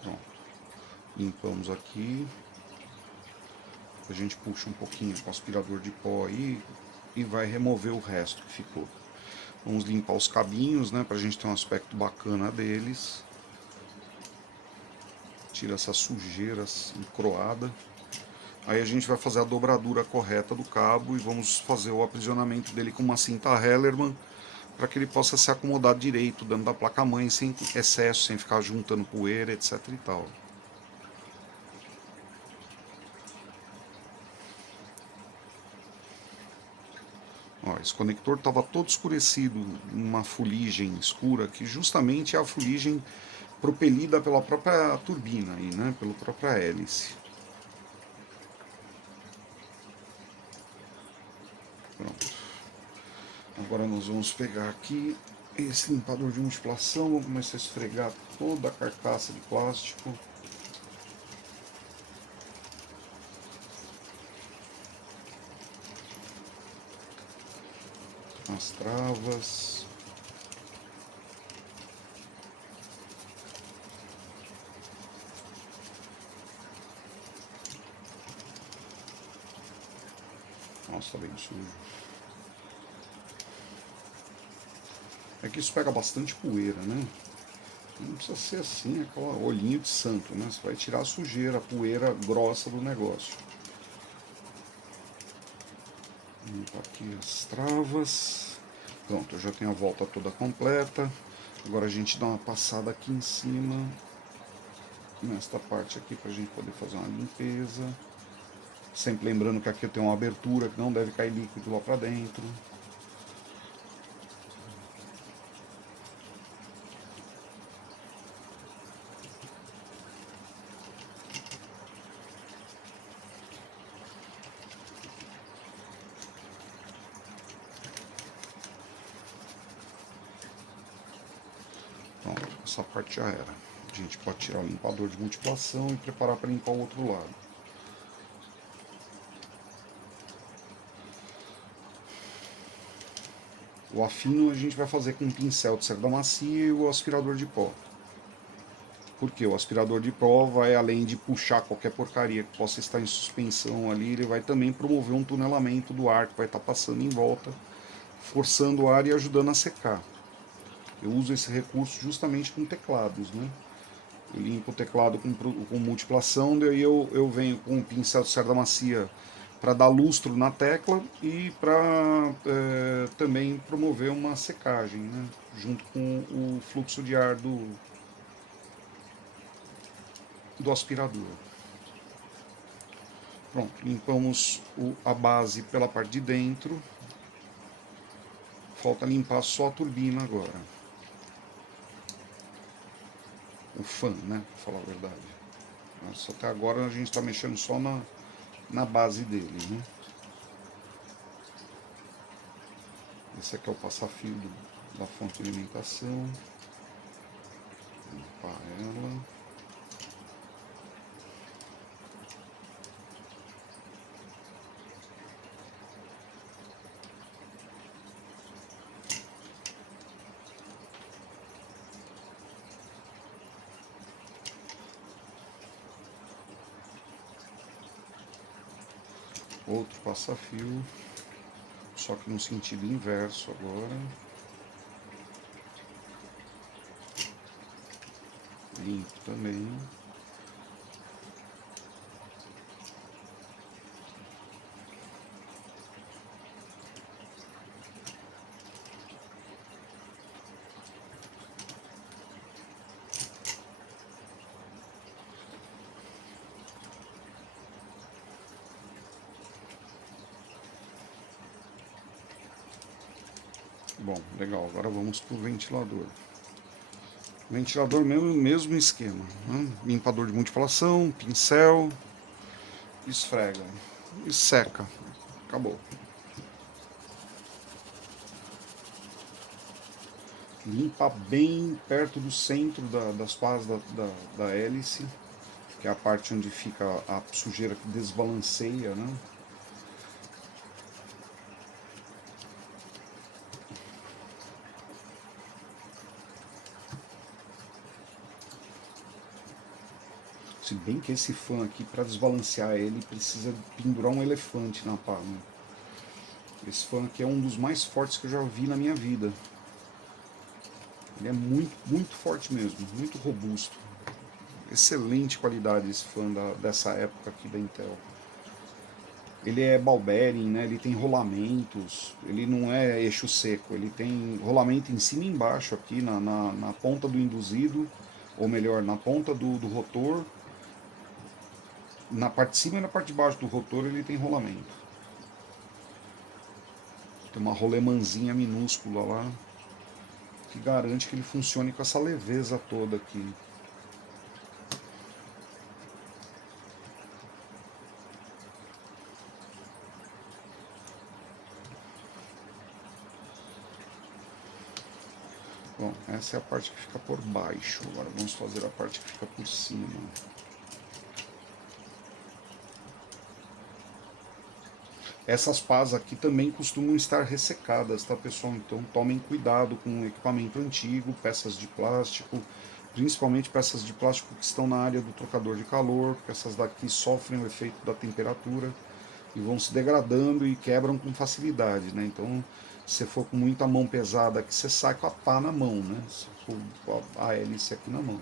Pronto. Limpamos aqui. A gente puxa um pouquinho com o aspirador de pó aí e vai remover o resto que ficou. Vamos limpar os cabinhos, né, pra gente ter um aspecto bacana deles. Tira essa sujeira encroada. Aí a gente vai fazer a dobradura correta do cabo e vamos fazer o aprisionamento dele com uma cinta Hellerman para que ele possa se acomodar direito dentro da placa-mãe, sem excesso, sem ficar juntando poeira, etc e tal. Ó, esse conector estava todo escurecido, uma fuligem escura, que justamente é a fuligem propelida pela própria turbina, aí, né, pela própria hélice. Pronto. Agora nós vamos pegar aqui esse limpador de multiplação, vamos começar a esfregar toda a carcaça de plástico. As travas. Nossa, tá bem sujo. É que isso pega bastante poeira, né? Não precisa ser assim, aquela olhinho de santo, né? Você vai tirar a sujeira, a poeira grossa do negócio. Limpar aqui as travas. Pronto, eu já tenho a volta toda completa. Agora a gente dá uma passada aqui em cima, nesta parte aqui, para a gente poder fazer uma limpeza. Sempre lembrando que aqui tem uma abertura, que não deve cair líquido lá para dentro. Pronto, essa parte já era. A gente pode tirar o limpador de multiplação e preparar para limpar o outro lado. O afino a gente vai fazer com um pincel de cerda macia e o aspirador de pó. Porque o aspirador de pó vai, além de puxar qualquer porcaria que possa estar em suspensão ali, ele vai também promover um tunelamento do ar que vai estar passando em volta, forçando o ar e ajudando a secar. Eu uso esse recurso justamente com teclados, né? Eu limpo o teclado com multiplação, daí eu venho com um pincel de cerda macia para dar lustro na tecla e para também promover uma secagem, né? Junto com o fluxo de ar do aspirador. Pronto, limpamos a base pela parte de dentro. Falta limpar só a turbina agora. o fã, né, pra falar a verdade. Mas até agora a gente está mexendo só na base dele, né. Esse aqui é o passa-fio da fonte de alimentação. Limpar ela. Outro passa-fio, só que no sentido inverso agora. Limpo também. Bom, legal, agora vamos para o ventilador. Ventilador mesmo esquema, né? Limpador de multiplação, pincel, esfrega e seca. Acabou. Limpa bem perto do centro das pás da hélice, que é a parte onde fica a sujeira que desbalanceia, né? Se bem que esse fã aqui, para desbalancear ele, precisa pendurar um elefante na pá, né? Esse fã aqui é um dos mais fortes que eu já vi na minha vida. Ele é muito forte mesmo, muito robusto. Excelente qualidade esse fã dessa época aqui da Intel. Ele é ball bearing, né? Ele tem rolamentos, ele não é eixo seco, ele tem rolamento em cima e embaixo aqui na ponta do induzido, ou melhor, na ponta do rotor. Na parte de cima e na parte de baixo do rotor ele tem rolamento. Tem uma rolemanzinha minúscula lá, que garante que ele funcione com essa leveza toda aqui. Bom, essa é a parte que fica por baixo. Agora vamos fazer a parte que fica por cima. Essas pás aqui também costumam estar ressecadas, tá, pessoal? Então tomem cuidado com equipamento antigo, peças de plástico, principalmente peças de plástico que estão na área do trocador de calor, porque essas daqui sofrem o efeito da temperatura e vão se degradando e quebram com facilidade, né? Então, se você for com muita mão pesada aqui, você sai com a pá na mão, né? Se for a hélice aqui na mão.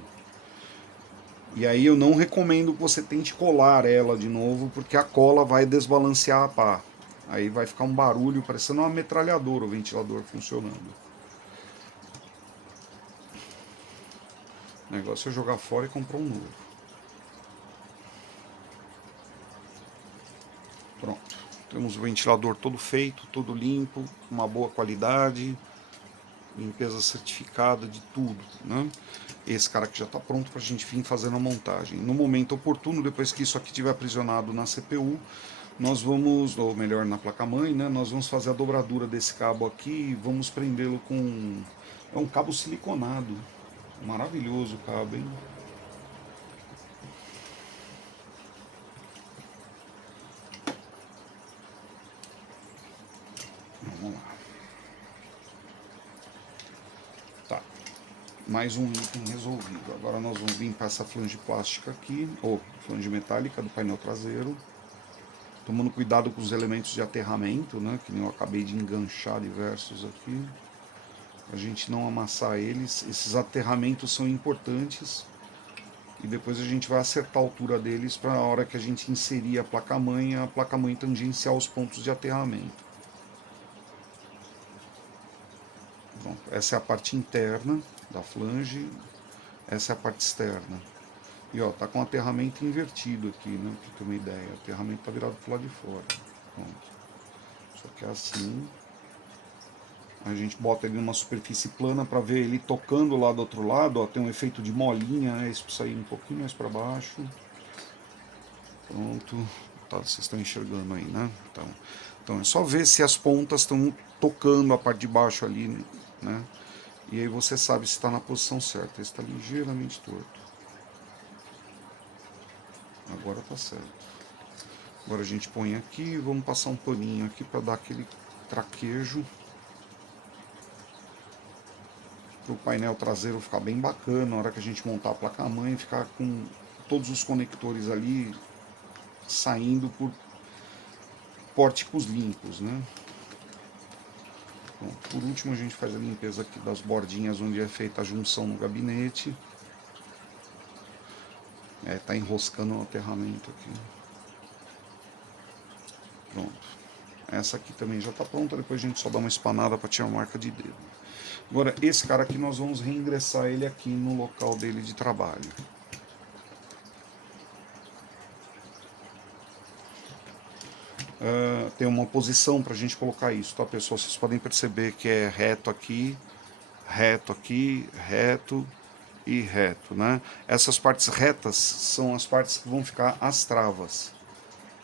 E aí eu não recomendo que você tente colar ela de novo, porque a cola vai desbalancear a pá. Aí vai ficar um barulho parecendo uma metralhadora o ventilador funcionando. O negócio é jogar fora e comprar um novo. Pronto. Temos o ventilador todo feito, todo limpo, uma boa qualidade, limpeza certificada de tudo, né? Esse cara aqui já está pronto para a gente vir fazendo a montagem. No momento oportuno, depois que isso aqui estiver aprisionado na CPU, nós vamos, ou melhor, na placa-mãe, né? Nós vamos fazer a dobradura desse cabo aqui e vamos prendê-lo com... É um cabo siliconado. Maravilhoso o cabo, hein? Vamos lá. Tá. Mais um item resolvido. Agora nós vamos limpar essa flange plástica aqui, ou flange metálica do painel traseiro. Tomando cuidado com os elementos de aterramento, né? Que eu acabei de enganchar diversos aqui. A gente não amassar eles. Esses aterramentos são importantes. E depois a gente vai acertar a altura deles para a hora que a gente inserir a placa-mãe tangenciar os pontos de aterramento. Bom, essa é a parte interna da flange, essa é a parte externa. E ó, tá com o aterramento invertido aqui, né? Pra ter uma ideia. O aterramento tá virado pro lado de fora. Pronto. Só que é assim. A gente bota ele numa superfície plana para ver ele tocando lá do outro lado, ó, tem um efeito de molinha, né? Isso precisa ir um pouquinho mais para baixo. Pronto. Tá, vocês estão enxergando aí, né? Então é só ver se as pontas estão tocando a parte de baixo ali, né? E aí você sabe se está na posição certa. Ele está ligeiramente torto. Agora tá certo. Agora a gente põe aqui, vamos passar um paninho aqui para dar aquele traquejo. Para o painel traseiro ficar bem bacana, na hora que a gente montar a placa-mãe, ficar com todos os conectores ali saindo por pórticos limpos, né? Bom, por último a gente faz a limpeza aqui das bordinhas onde é feita a junção no gabinete. Tá enroscando o aterramento aqui. Pronto. Essa aqui também já está pronta, depois a gente só dá uma espanada para tirar a marca de dedo. Agora, esse cara aqui nós vamos reingressar ele aqui no local dele de trabalho. Tem uma posição para a gente colocar isso, tá, pessoal? Vocês podem perceber que é reto aqui, reto e reto, né? Essas partes retas são as partes que vão ficar as travas.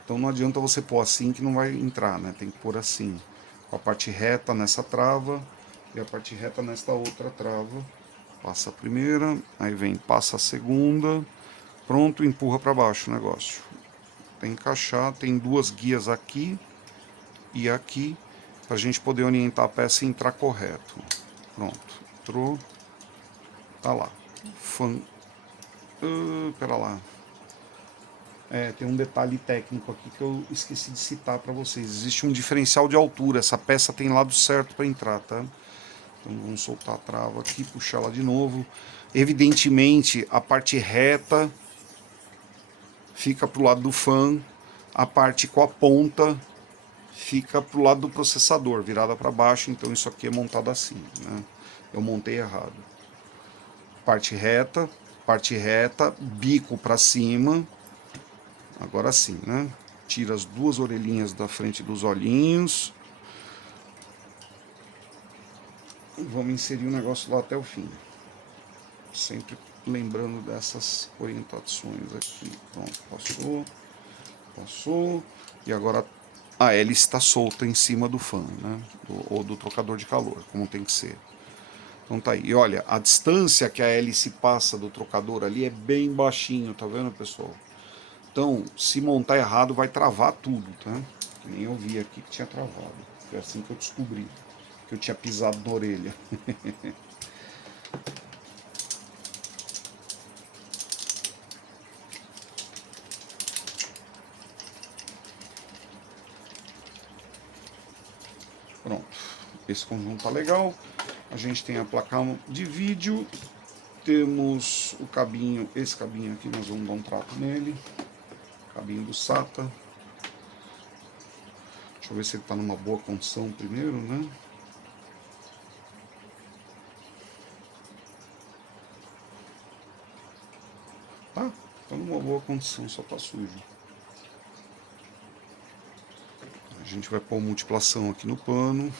Então não adianta você pôr assim que não vai entrar, né? Tem que pôr assim, com a parte reta nessa trava e a parte reta nesta outra trava. Passa a primeira, aí vem, passa a segunda, pronto, empurra para baixo o negócio. Tem que encaixar, tem duas guias aqui e aqui, para a gente poder orientar a peça e entrar correto. Pronto, entrou, tá lá. Pera lá. Tem um detalhe técnico aqui que eu esqueci de citar para vocês. Existe um diferencial de altura, essa peça tem lado certo para entrar, tá? Então vamos soltar a trava aqui, puxar ela de novo. Evidentemente, a parte reta fica para o lado do fan, a parte com a ponta fica para o lado do processador, virada para baixo, então isso aqui é montado assim, né? Eu montei errado. Parte reta, bico para cima. Agora sim, né? Tira as duas orelhinhas da frente dos olhinhos. Vamos inserir o negócio lá até o fim. Sempre lembrando dessas orientações aqui. Pronto, passou. E agora a hélice está solta em cima do fan, né? Ou do trocador de calor, como tem que ser. Então tá aí. E olha, a distância que a hélice passa do trocador ali é bem baixinho, tá vendo, pessoal? Então, se montar errado, vai travar tudo, tá? Que nem eu vi aqui que tinha travado. Foi assim que eu descobri que eu tinha pisado na orelha. Pronto, esse conjunto tá legal. A gente tem a placa de vídeo, temos o cabinho, esse cabinho aqui nós vamos dar um trato nele, cabinho do SATA. Deixa eu ver se ele tá numa boa condição primeiro, né? Tá numa boa condição, só tá sujo. A gente vai pôr multiplação aqui no pano.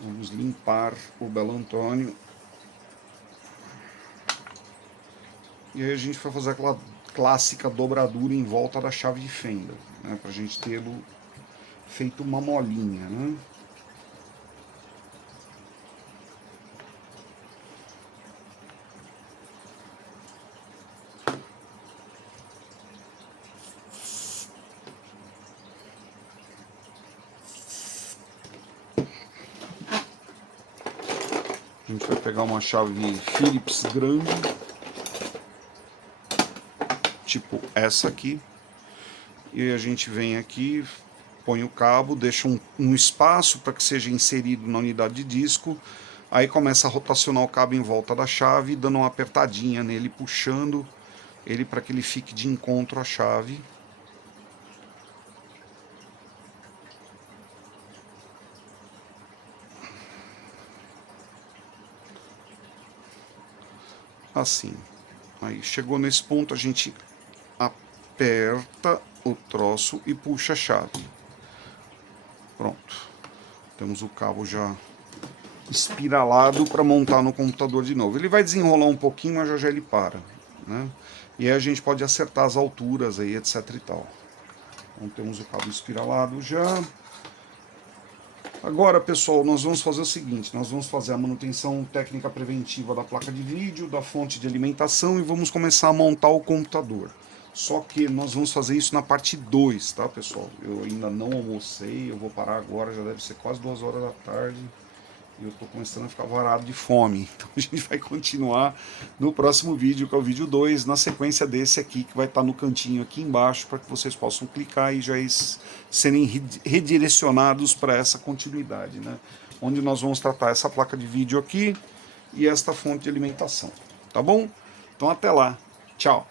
Vamos limpar o Belo Antônio. E aí a gente vai fazer aquela clássica dobradura em volta da chave de fenda, né? Pra gente tê-lo feito uma molinha, né? A gente vai pegar uma chave Phillips grande, tipo essa aqui, e a gente vem aqui, põe o cabo, deixa um espaço para que seja inserido na unidade de disco, aí começa a rotacionar o cabo em volta da chave, dando uma apertadinha nele, puxando ele para que ele fique de encontro à chave. Assim. Aí chegou nesse ponto, a gente aperta o troço e puxa a chave. Pronto. Temos o cabo já espiralado para montar no computador de novo. Ele vai desenrolar um pouquinho, mas já ele para, né? E aí a gente pode acertar as alturas aí, etc e tal. Então temos o cabo espiralado já. Agora, pessoal, nós vamos fazer o seguinte, nós vamos fazer a manutenção técnica preventiva da placa de vídeo, da fonte de alimentação e vamos começar a montar o computador. Só que nós vamos fazer isso na parte 2, tá, pessoal? Eu ainda não almocei, eu vou parar agora, já deve ser quase 2 horas da tarde. E eu tô começando a ficar varado de fome. Então a gente vai continuar no próximo vídeo, que é o vídeo 2, na sequência desse aqui, que vai estar no cantinho aqui embaixo, para que vocês possam clicar e já serem redirecionados para essa continuidade, né? Onde nós vamos tratar essa placa de vídeo aqui e esta fonte de alimentação. Tá bom? Então até lá. Tchau.